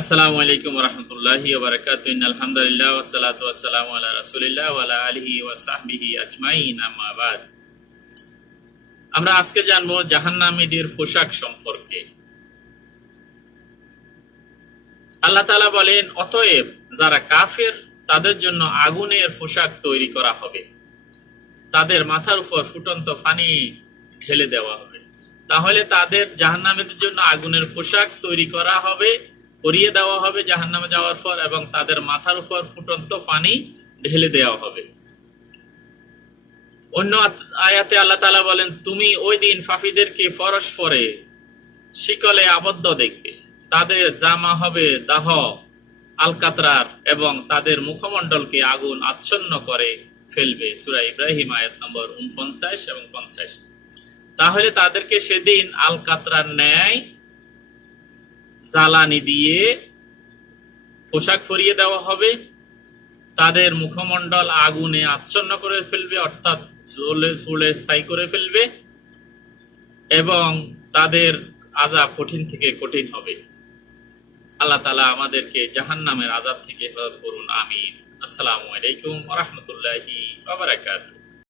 আসসালামু আলাইকুম রহমতুল্লাহি ওবরাকাত আলহামদুলিল্লাহ ওসালাতু আসসালামু আলা রাসূলিল্লাহ ওয়া আলা আলিহি ওয়া সাহবিহি আজমাইন, আম্মা বাদ। আমরা আজকে জানব জাহান্নামীদের পোশাক সম্পর্কে। আল্লাহ বলেন, অতএব যারা কাফের, তাদের জন্য আগুনের পোশাক তৈরি করা হবে। তাদের মাথার উপর ফুটন্ত পানি ঢেলে দেওয়া হবে। তাহলে তাদের জাহান্নামীদের জন্য আগুনের পোশাক তৈরি করা হবে। পরিয়ে দেওয়া হবে জাহান্নামে যাওয়ার পর এবং তাদের মাথার উপর ফুটন্ত পানি ঢেলে দেওয়া হবে। অন্য আয়াতে আল্লাহ তালা বলেন, তুমি ওই দিন ফাফিদেরকে পরস্পরে শিকলে আবদ্ধ দেখবে। তাদের জামা হবে দাহ, আলকাতরার এবং তাদের মুখমণ্ডলকে আগুন আচ্ছন্ন করে ফেলবে। সুরা ইব্রাহিম আয়াত নম্বর উনপঞ্চাশ এবং পঞ্চাশ। তাহলে তাদেরকে সেদিন আল কাতরার ন্যায় জ্বালানি দিয়ে পোশাক পরিয়ে দেওয়া হবে। তাদের মুখমণ্ডল আগুনে আচ্ছন্ন করে ফেলবে, অর্থাৎ জ্বলে ফুলে ছাই করে ফেলবে এবং তাদের আজাব কঠিন থেকে কঠিন হবে। আল্লাহ তালা আমাদেরকে জাহান নামের আজাব থেকে হেফাজত করুন, আমিন। আসসালামু আলাইকুম রহমতুল্লাহি বাবারাকাতুহ